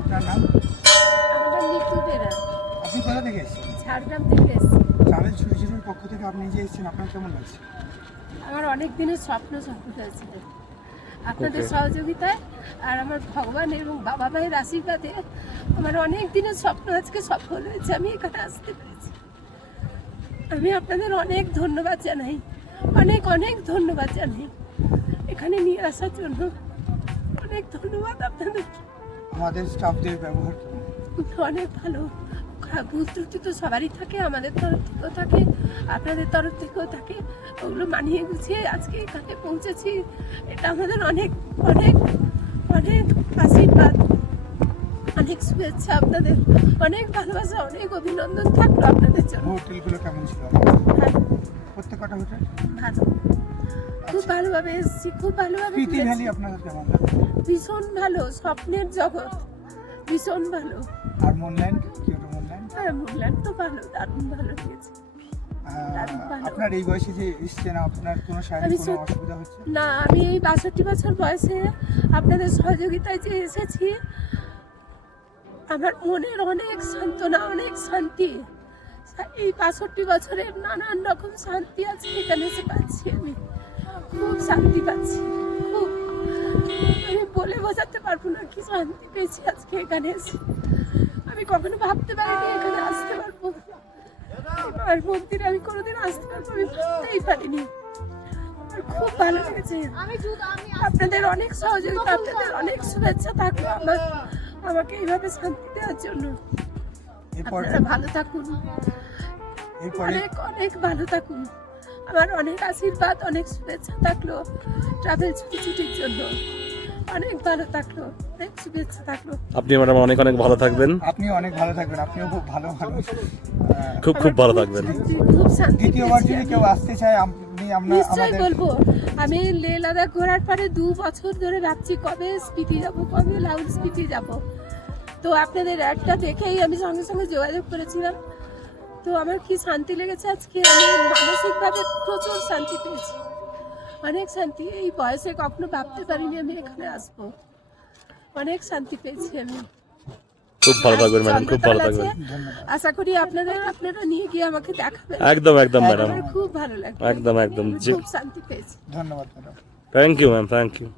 আপনার নাম? আমার নাম নিতু বেরা। আপনি কোথা থেকে এসেছেন? ঝাড়গ্রাম থেকে এসেছি। ট্রাভেল ছুটির পক্ষ থেকে আপনি যে এসেছেন, আপনার কেমন লাগছে? আমার অনেক দিনের স্বপ্ন সফল হয়েছিল আপনাদের Okay. সহযোগিতায়, আর আমার ভগবান এবং বাবা মায়ের আশীর্বাদে আমার অনেক দিনের স্বপ্ন আজকে সফল হয়েছে। আমি এখানে আসতে পেরেছি। আমি আপনাদের অনেক ধন্যবাদ জানাই, অনেক অনেক ধন্যবাদ জানাই এখানে নিয়ে আসার জন্য। অনেক ধন্যবাদ আপনাদের। আমাদের স্টাফদের ব্যবহার কেমন? অনেক ভালো। ভুল ত্রুটি তো সবারই থাকে, আমাদের তরফ থেকেও থাকে, আপনাদের তরফ থেকেও থাকে। ওগুলো মানিয়ে গুছিয়ে আজকে এখানে পৌঁছেছি। এটা আমাদের অনেক অনেক অনেক আশীর্বাদ, অনেক শুভেচ্ছা আপনাদের, অনেক ভালোবাসা, অনেক অভিনন্দন থাকলো আপনাদের জন্য। হোটেলগুলো কেমন ছিল? ভালো প্রত্যেকটা হোটেল ভালো, খুব ভালোভাবে এসেছি, খুব ভালোভাবে প্রীতি ঘুরেছি। ভ্যালি আপনাদের কেমন লাগছে? ভীষণ ভালো, স্বপ্নের জগৎ, ভীষণ ভালো। আর মুনল্যান্ড, কিয়োটো মুনল্যান্ড? হ্যাঁ, মুনল্যান্ড তো ভালো, দারুণ ভালো লেগেছে। আপনার এই বয়সে যে এসছেন, আপনার কোনো শারীরিক কোনো অসুবিধা হচ্ছে? না, আমি এই 62 বছর বয়সে আপনাদের সহযোগিতায় যে এসেছি, আমার মনের অনেক সান্ত্বনা, অনেক শান্তি। এই 62 বছরের নানান রকম শান্তি আছে এখানে এসে পাচ্ছি। আমি খুব শান্তি পাচ্ছি, খুব। আমি বলে বোঝাতে পারবো না কি শান্তি পেয়েছি আজকে এখানে এসে। আমি কখনো ভাবতে পারিনি এখানে আসতে পারবো, আর মন্দিরে আমি কোনোদিন আসতে পারবো, আমি ভাবতেই পারিনি। আমার খুব ভালো লেগেছে। আপনাদের অনেক সহযোগিতা, আপনাদের অনেক শুভেচ্ছা থাকলো আমাকে এইভাবে শান্তি দেওয়ার জন্য। আপনারা ভালো থাকুন, অনেক অনেক ভালো থাকুন। আমার অনেক আশীর্বাদ, অনেক শুভেচ্ছা থাকলো ট্রাভেল ছুটির জন্য। অনেক ভালো থাকলো, অনেক শুভেচ্ছা থাকলো। আপনি ম্যাডাম অনেক অনেক ভালো থাকবেন। আপনি অনেক ভালো থাকবেন, আপনিও খুব ভালো মানুষ। খুব খুব ভালো থাকবেন। খুব শান্তি। দ্বিতীয়বার যদি কেউ আসতে চায়, আপনি নিশ্চয়ই বলবো। আমি লে লাদাখ ঘোরার পরে 2 বছর ধরে ভাবছি কবে স্পিতি যাব, কবে লাউড স্পিতি যাব। তো আপনাদের অ্যাডটা দেখেই আমি সঙ্গে সঙ্গে যোগাযোগ করেছিলাম। তো আমার কি শান্তি লেগেছে আজকে। আমি মানসিকভাবে প্রচুর শান্তি পেয়েছি, অনেক শান্তি। এই বয়সে কখনো ভাবতে পারিনি আমি এখানে আসবো। অনেক শান্তি পেয়েছি আমি। খুব ভালো থাকবেন ম্যাডাম, খুব ভালো থাকবেন। আশা করি আপনারা নিয়ে গিয়ে আমাকে দেখাবেন। একদম একদম ম্যাডাম, আমার খুব ভালো লাগবে। একদম একদম। খুব শান্তি পেয়েছি। ধন্যবাদ madam. Thank you ma'am, thank you.